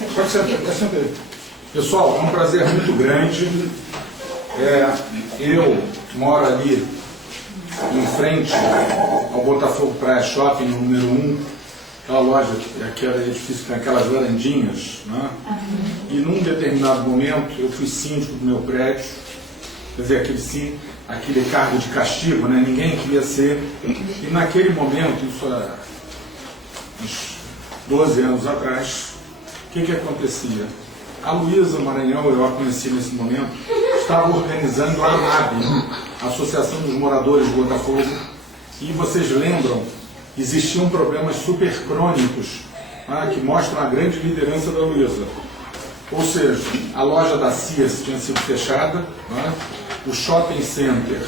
Pode ser, pessoal, é um prazer muito grande. Eu moro ali em frente ao Botafogo Praia Shopping, no número 1, aquela loja, aquele edifício com aquelas varandinhas, né? E num determinado momento eu fui síndico do meu prédio, quer dizer, aquele cargo de castigo, né? Ninguém queria ser. E naquele momento, isso há uns 12 anos atrás, o que acontecia? A Luísa Maranhão, eu a conheci nesse momento, estava organizando a AMAB, a Associação dos Moradores de Botafogo, e vocês lembram, existiam problemas super crônicos, né, que mostram a grande liderança da Luísa. Ou seja, a loja da Cias tinha sido fechada, né, o shopping center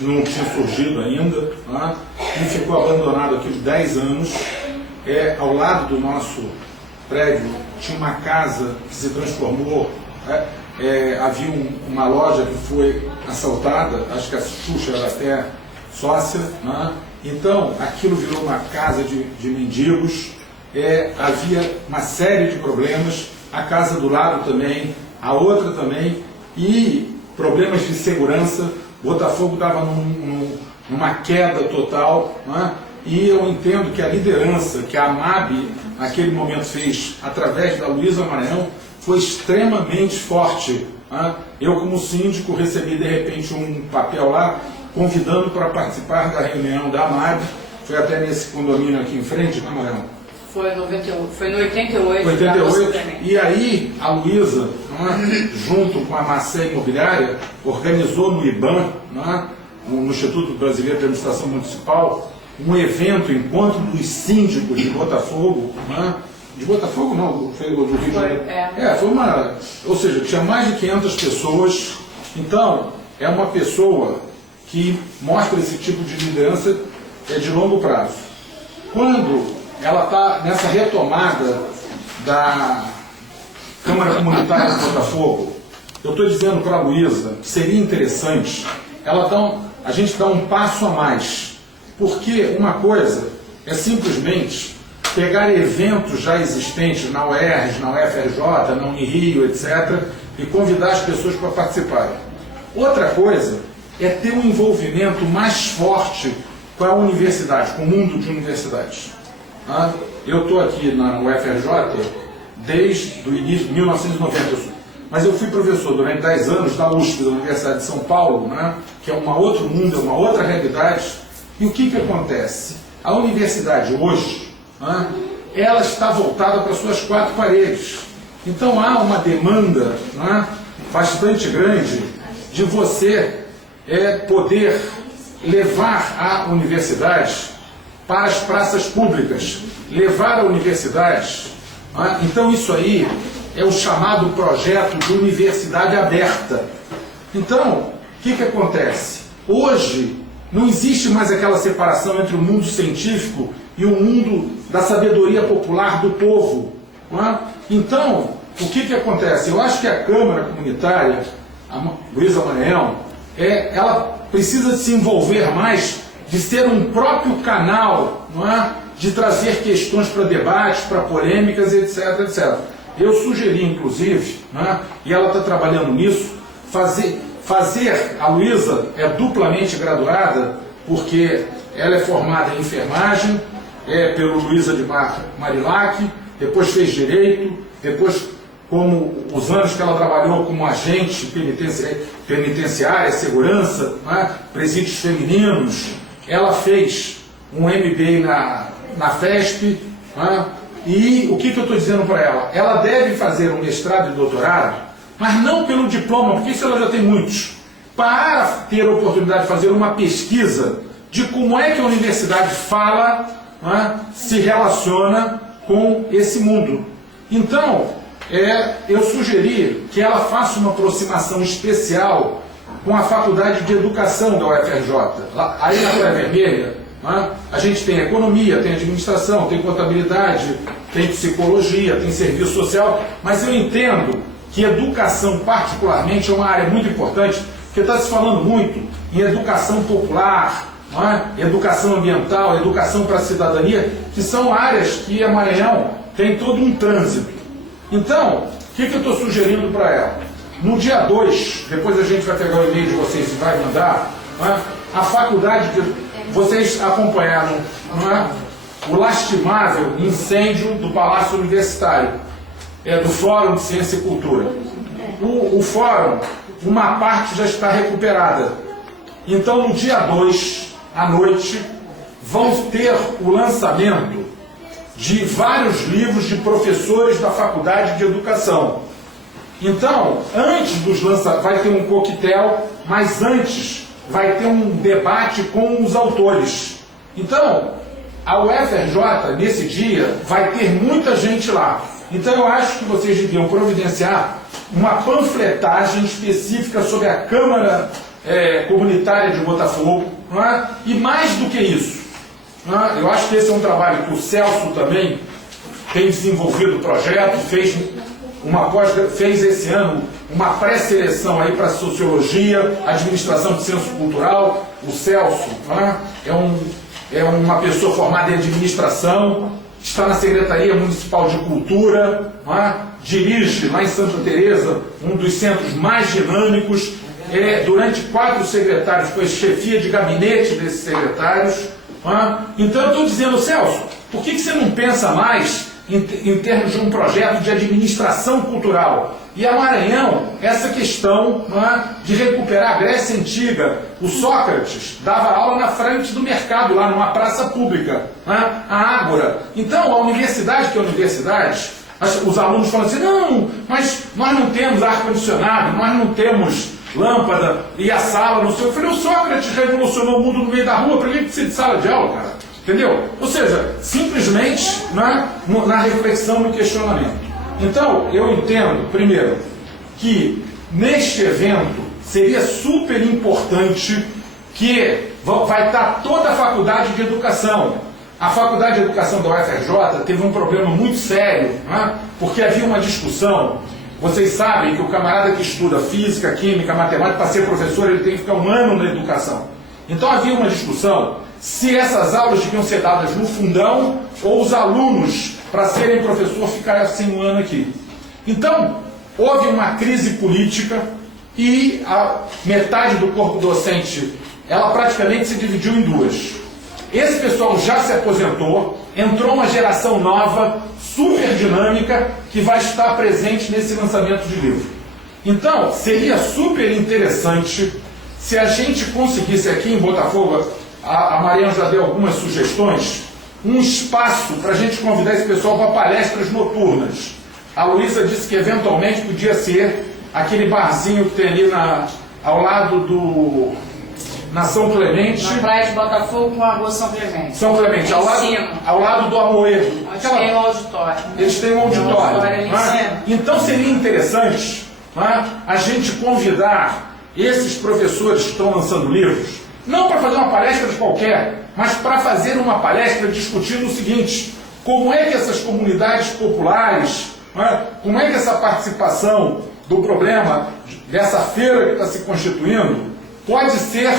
não tinha surgido ainda, né, e ficou abandonado aqui 10 anos. Ao lado do nosso prédio tinha uma casa que se transformou, havia uma loja que foi assaltada, acho que a Xuxa era até sócia, né? Então aquilo virou uma casa de mendigos, havia uma série de problemas, a casa do lado também, a outra também, e problemas de segurança. Botafogo estava numa queda total, né? E eu entendo que a liderança que a AMAB naquele momento fez através da Luísa Maranhão foi extremamente forte, né? Eu, como síndico, recebi de repente um papel lá convidando para participar da reunião da AMAB. Foi até nesse condomínio aqui em frente, né, Maranhão? Foi no 88. 88. E aí a Luísa, né, junto com a Macé Imobiliária, organizou no IBAN, né, no Instituto Brasileiro de Administração Municipal, um evento, encontro dos síndicos de Botafogo, né? De Botafogo não, foi do Rio de Janeiro. Foi uma, ou seja, tinha mais de 500 pessoas. Então, é uma pessoa que mostra esse tipo de liderança de longo prazo. Quando ela está nessa retomada da Câmara Comunitária de Botafogo, eu estou dizendo para a Luísa que seria interessante a gente dar um passo a mais. Porque uma coisa é simplesmente pegar eventos já existentes na UERJ, na UFRJ, na Unirio, etc., e convidar as pessoas para participarem. Outra coisa é ter um envolvimento mais forte com a universidade, com o mundo de universidades. Eu estou aqui na UFRJ desde o início de 1990, mas eu fui professor durante 10 anos da USP, da Universidade de São Paulo, né, que é um outro mundo, é uma outra realidade. E o que acontece? A universidade hoje, ela está voltada para suas 4 paredes. Então há uma demanda, bastante grande de você poder levar a universidade para as praças públicas, levar a universidade. Então isso aí é o chamado projeto de universidade aberta. Então, o que acontece? Hoje, não existe mais aquela separação entre o mundo científico e o mundo da sabedoria popular do povo. Então, o que acontece? Eu acho que a Câmara Comunitária, a Luísa Maranhão, ela precisa se envolver mais, de ser um próprio canal, de trazer questões para debates, para polêmicas, etc, etc. Eu sugeri, inclusive, e ela está trabalhando nisso, a Luísa é duplamente graduada, porque ela é formada em enfermagem, pelo Luísa de Marilac, depois fez Direito, depois, como os anos que ela trabalhou como agente penitenciária, segurança, presídios femininos, ela fez um MBA na FESP, e o que eu estou dizendo para ela? Ela deve fazer um mestrado e doutorado, mas não pelo diploma, porque isso ela já tem muitos, para ter a oportunidade de fazer uma pesquisa de como é que a universidade fala, se relaciona com esse mundo. Então, eu sugeri que ela faça uma aproximação especial com a Faculdade de Educação da UFRJ. Aí na Praia Vermelha, a gente tem economia, tem administração, tem contabilidade, tem psicologia, tem serviço social, mas eu entendo que educação particularmente é uma área muito importante, porque está se falando muito em educação popular, educação ambiental, educação para a cidadania, que são áreas que a Maranhão tem todo um trânsito. Então, o que eu estou sugerindo para ela? No dia 2, depois a gente vai pegar o e-mail de vocês e vai mandar, né, a faculdade que vocês acompanharam, né, o lastimável incêndio do Palácio Universitário, do Fórum de Ciência e Cultura. O fórum, uma parte já está recuperada. Então, no dia 2, à noite, vão ter o lançamento de vários livros de professores da Faculdade de Educação. Então, antes dos lançamentos, vai ter um coquetel, mas antes vai ter um debate com os autores. Então, a UFRJ, nesse dia, vai ter muita gente lá. Então, eu acho que vocês deviam providenciar uma panfletagem específica sobre a Câmara Comunitária de Botafogo, não é? E mais do que isso, não é? Eu acho que esse é um trabalho que o Celso também tem desenvolvido o projeto, fez esse ano uma pré-seleção aí para Sociologia, Administração de Ciência Cultural. O Celso, não é? É uma pessoa formada em Administração, está na Secretaria Municipal de Cultura, não é? Dirige lá em Santa Teresa um dos centros mais dinâmicos, durante 4 secretários, foi chefia de gabinete desses secretários. Não é? Então eu estou dizendo, Celso, por que você não pensa mais em termos de um projeto de administração cultural? E a Maranhão, essa questão, não é, de recuperar a Grécia Antiga. O Sócrates dava aula na frente do mercado, lá numa praça pública, não é? A Ágora. Então, a universidade, que é a universidade, os alunos falam assim, não, mas nós não temos ar-condicionado, nós não temos lâmpada, e a sala, não sei. Eu falei, o Sócrates revolucionou o mundo no meio da rua, para que precisa de sala de aula, cara? Entendeu? Ou seja, simplesmente na reflexão, no questionamento. Então, eu entendo, primeiro, que neste evento seria super importante que vai estar toda a Faculdade de Educação. A Faculdade de Educação da UFRJ teve um problema muito sério, né? Porque havia uma discussão. Vocês sabem que o camarada que estuda física, química, matemática, para ser professor, ele tem que ficar 1 ano na educação. Então havia uma discussão se essas aulas deviam ser dadas no fundão ou os alunos, para serem professor, ficassem 1 ano aqui. Então, houve uma crise política e a metade do corpo docente, ela praticamente se dividiu em 2. Esse pessoal já se aposentou, entrou uma geração nova, super dinâmica, que vai estar presente nesse lançamento de livro. Então, seria super interessante se a gente conseguisse aqui em Botafogo, a Mariana já deu algumas sugestões, um espaço para a gente convidar esse pessoal para palestras noturnas. A Luísa disse que eventualmente podia ser aquele barzinho que tem ali ao lado na São Clemente. Na praia de Botafogo com a rua São Clemente. São Clemente, ao lado do Armoedo. Tem um auditório. Eles têm um auditório. Ali em cima. Então seria interessante, a gente convidar esses professores que estão lançando livros, não para fazer uma palestra de qualquer, mas para fazer uma palestra discutindo o seguinte: como é que essas comunidades populares, como é que essa participação do problema dessa feira que está se constituindo pode ser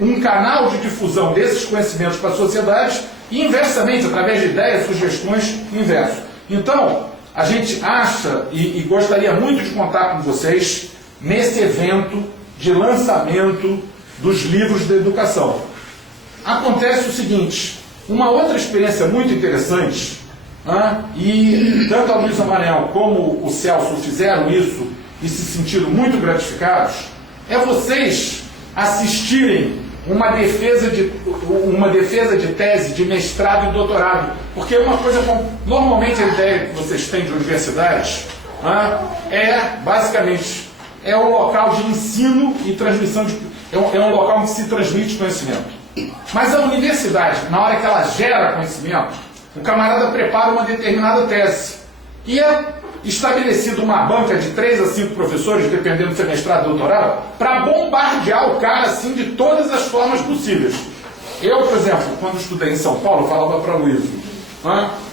um canal de difusão desses conhecimentos para a sociedade e, inversamente, através de ideias, sugestões, inverso. Então, a gente acha e gostaria muito de contar com vocês nesse evento de lançamento dos livros da educação. Acontece o seguinte, uma outra experiência muito interessante, e tanto a Luísa Maranhão como o Celso fizeram isso e se sentiram muito gratificados, é vocês assistirem uma defesa de tese de mestrado e doutorado. Porque uma coisa, normalmente a ideia que vocês têm de universidades basicamente o local de ensino e transmissão é um local onde se transmite conhecimento. Mas a universidade, na hora que ela gera conhecimento, o camarada prepara uma determinada tese. E é estabelecido uma banca de 3 a 5 professores, dependendo do seu mestrado e doutorado, para bombardear o cara assim de todas as formas possíveis. Eu, por exemplo, quando estudei em São Paulo, falava para a Luísa,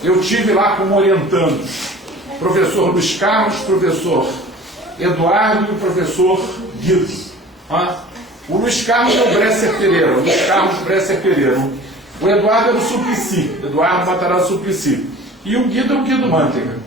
eu tive lá como orientandos professor Luiz Carlos, professor Eduardo e o professor Guido. O Luiz Carlos é o Bresser Pereira, o Luiz Carlos Bresser Pereira. O Eduardo é do Suplicy, Eduardo Matarazzo Suplicy. E o Guido é o Guido Mantega.